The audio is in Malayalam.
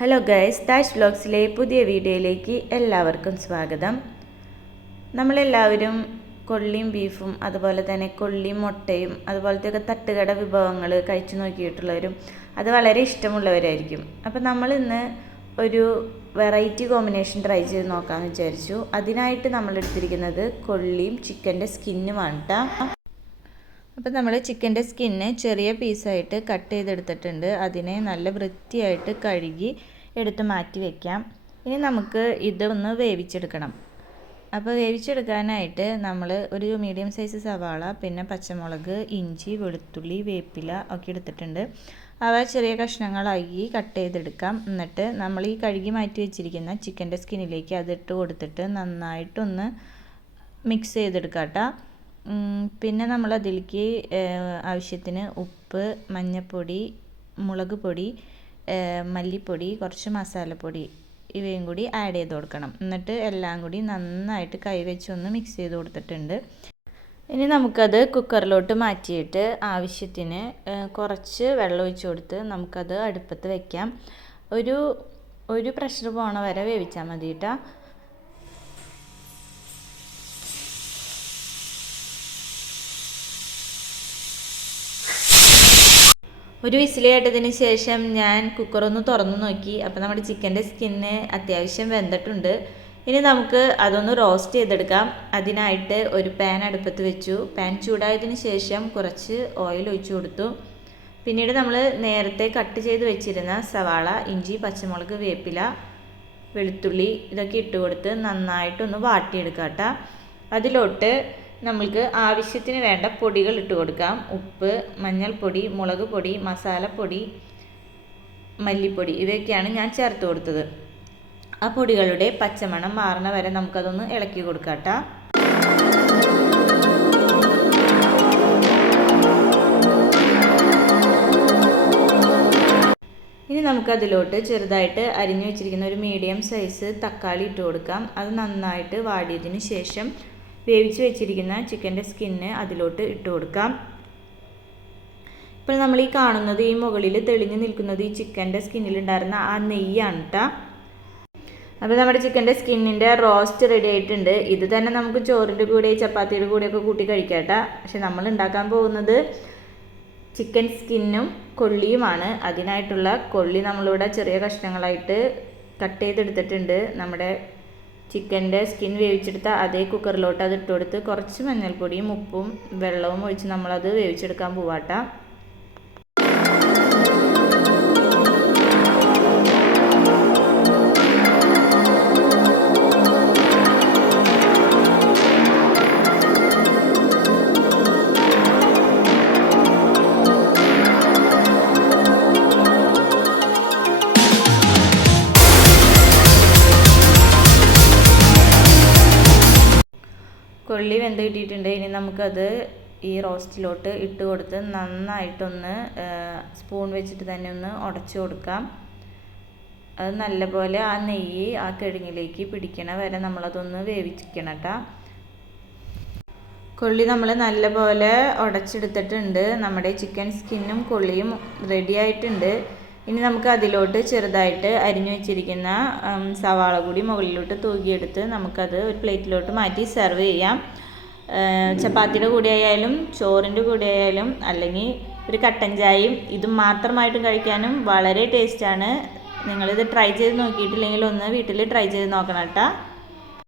ഹലോ ഗൈസ് താഷ് വ്ലോഗ്സിലെ പുതിയ വീഡിയോയിലേക്ക് എല്ലാവർക്കും സ്വാഗതം. നമ്മളെല്ലാവരും കൊള്ളിയും ബീഫും അതുപോലെ തന്നെ കൊള്ളിയും മുട്ടയും അതുപോലത്തെയൊക്കെ തട്ടുകട വിഭവങ്ങൾ കഴിച്ചു നോക്കിയിട്ടുള്ളവരും അത് വളരെ ഇഷ്ടമുള്ളവരായിരിക്കും. അപ്പോൾ നമ്മൾ ഇന്ന് ഒരു വെറൈറ്റി കോമ്പിനേഷൻ ട്രൈ ചെയ്ത് നോക്കാമെന്ന് വിചാരിച്ചു. അതിനായിട്ട് നമ്മൾ എടുത്തിരിക്കുന്നത് കൊള്ളിയും ചിക്കന്റെ സ്കിന്നുമാണ് കേട്ടോ അപ്പോൾ നമ്മൾ ചിക്കന്റെ സ്കിന്ന് ചെറിയ പീസായിട്ട് കട്ട് ചെയ്തെടുത്തിട്ടുണ്ട്. അതിനെ നല്ല വൃത്തിയായിട്ട് കഴുകി എടുത്ത് മാറ്റി വയ്ക്കാം ഇനി നമുക്ക് ഇതൊന്ന് വേവിച്ചെടുക്കണം. അപ്പോൾ വേവിച്ചെടുക്കാനായിട്ട് നമ്മൾ ഒരു മീഡിയം സൈസ് സവാള പിന്നെ പച്ചമുളക് ഇഞ്ചി വെളുത്തുള്ളി വേപ്പില ഒക്കെ എടുത്തിട്ടുണ്ട്. അവ ചെറിയ കഷ്ണങ്ങളായി കട്ട് ചെയ്തെടുക്കാം. എന്നിട്ട് നമ്മൾ ഈ കഴുകി മാറ്റി വെച്ചിരിക്കുന്ന ചിക്കന്റെ സ്കിന്നിലേക്ക് അതിട്ട് കൊടുത്തിട്ട് നന്നായിട്ടൊന്ന് മിക്സ് ചെയ്തെടുക്കാം കേട്ടോ. പിന്നെ നമ്മൾ അതിലേക്ക് ആവശ്യത്തിന് ഉപ്പ് മഞ്ഞൾപ്പൊടി മുളക് പൊടി മല്ലിപ്പൊടി കുറച്ച് മസാലപ്പൊടി ഇവയും കൂടി ആഡ് ചെയ്ത് കൊടുക്കണം. എന്നിട്ട് എല്ലാം കൂടി നന്നായിട്ട് കൈവച്ച് ഒന്ന് മിക്സ് ചെയ്ത് കൊടുത്തിട്ടുണ്ട്. ഇനി നമുക്കത് കുക്കറിലോട്ട് മാറ്റിയിട്ട് ആവശ്യത്തിന് കുറച്ച് വെള്ളം ഒഴിച്ച് കൊടുത്ത് നമുക്കത് അടുപ്പത്ത് വയ്ക്കാം ഒരു ഒരു പ്രഷർ പോണ വരെ വേവിച്ചാൽ മതി കേട്ടോ ഒരു വിസിൽ കേട്ടതിന് ശേഷം ഞാൻ കുക്കറൊന്ന് തുറന്നു നോക്കി. അപ്പോൾ നമ്മുടെ ചിക്കന്റെ സ്കിന്ന് അത്യാവശ്യം വെന്തിട്ടുണ്ട്. ഇനി നമുക്ക് അതൊന്ന് റോസ്റ്റ് ചെയ്തെടുക്കാം. അതിനായിട്ട് ഒരു പാൻ അടുപ്പത്ത് വെച്ചു. പാൻ ചൂടായതിന് ശേഷം കുറച്ച് ഓയിൽ ഒഴിച്ചു കൊടുത്തു. പിന്നീട് നമ്മൾ നേരത്തെ കട്ട് ചെയ്ത് വെച്ചിരുന്ന സവാള ഇഞ്ചി പച്ചമുളക് വേപ്പില വെളുത്തുള്ളി ഇതൊക്കെ ഇട്ട് കൊടുത്ത് നന്നായിട്ടൊന്ന് വാട്ടിയെടുക്കാം കേട്ടോ. അതിലോട്ട് നമ്മൾക്ക് ആവശ്യത്തിന് വേണ്ട പൊടികൾ ഇട്ട് കൊടുക്കാം. ഉപ്പ് മഞ്ഞൾപ്പൊടി മുളക് പൊടി മസാലപ്പൊടി മല്ലിപ്പൊടി ഇവയൊക്കെയാണ് ഞാൻ ചേർത്ത് കൊടുത്തത്. ആ പൊടികളുടെ പച്ചമണം മാറണ വരെ നമുക്കതൊന്ന് ഇളക്കി കൊടുക്കാം കേട്ടോ ഇനി നമുക്കതിലോട്ട് ചെറുതായിട്ട് അരിഞ്ഞു വെച്ചിരിക്കുന്ന ഒരു മീഡിയം സൈസ് തക്കാളി ഇട്ട് കൊടുക്കാം. അത് നന്നായിട്ട് വാടിയതിന് ശേഷം വേവിച്ച് വെച്ചിരിക്കുന്ന ചിക്കന്റെ സ്കിന്ന് അതിലോട്ട് ഇട്ട് കൊടുക്കാം. ഇപ്പോൾ നമ്മൾ ഈ കാണുന്നത് ഈ മുകളിൽ തെളിഞ്ഞു നിൽക്കുന്നത് ഈ ചിക്കന്റെ സ്കിന്നിലുണ്ടായിരുന്ന ആ നെയ്യാണ് കേട്ടോ അപ്പോൾ നമ്മുടെ ചിക്കന്റെ സ്കിന്നിന്റെ റോസ്റ്റ് റെഡി ആയിട്ടുണ്ട്. ഇത് തന്നെ നമുക്ക് ചോറിന്റെ കൂടെ ചപ്പാത്തിയുടെ കൂടെയൊക്കെ കൂട്ടി കഴിക്കാം കേട്ടോ പക്ഷെ നമ്മൾ ഉണ്ടാക്കാൻ പോകുന്നത് ചിക്കൻ സ്കിന്നും കൊള്ളിയുമാണ്. അതിനായിട്ടുള്ള കൊള്ളി നമ്മളിവിടെ ചെറിയ കഷ്ണങ്ങളായിട്ട് കട്ട് ചെയ്തെടുത്തിട്ടുണ്ട്. നമ്മുടെ ചിക്കന്റെ സ്കിൻ വേവിച്ചെടുത്ത അതേ കുക്കറിലോട്ട് അത് ഇട്ട് കുറച്ച് മഞ്ഞൾപ്പൊടിയും ഉപ്പും വെള്ളവും ഒഴിച്ച് നമ്മളത് വേവിച്ചെടുക്കാൻ പോവാട്ട. കൊള്ളി വെന്ത് കിട്ടിയിട്ടുണ്ട്. ഇനി നമുക്കത് ഈ റോസ്റ്റിലോട്ട് ഇട്ട് കൊടുത്ത് നന്നായിട്ടൊന്ന് സ്പൂൺ വെച്ചിട്ട് തന്നെ ഒന്ന് ഉടച്ചു കൊടുക്കാം. അത് നല്ലപോലെ ആ നെയ്യ് ആ കിഴങ്ങിലേക്ക് പിടിക്കണ വരെ നമ്മളതൊന്ന് വേവിക്കണം കേട്ടോ കൊള്ളി നമ്മൾ നല്ലപോലെ ഉടച്ചെടുത്തിട്ടുണ്ട്. നമ്മുടെ ചിക്കൻ സ്കിന്നും കൊള്ളിയും റെഡി ആയിട്ടുണ്ട്. ഇനി നമുക്ക് അതിലോട്ട് ചെറുതായിട്ട് അരിഞ്ഞു വെച്ചിരിക്കുന്ന സവാള കൂടി മുകളിലോട്ട് തൂകിയെടുത്ത് നമുക്കത് ഒരു പ്ലേറ്റിലോട്ട് മാറ്റി സെർവ് ചെയ്യാം. ചപ്പാത്തിയുടെ കൂടെ ആയാലും ചോറിന്റെ കൂടെ ആയാലും അല്ലെങ്കിൽ ഒരു കട്ടൻ ചായയും ഇതും മാത്രമായിട്ടും കഴിക്കാനും വളരെ ടേസ്റ്റാണ് നിങ്ങളിത് ട്രൈ ചെയ്ത് നോക്കിയിട്ടില്ലെങ്കിൽ ഒന്ന് വീട്ടിൽ ട്രൈ ചെയ്ത് നോക്കണം കേട്ടോ.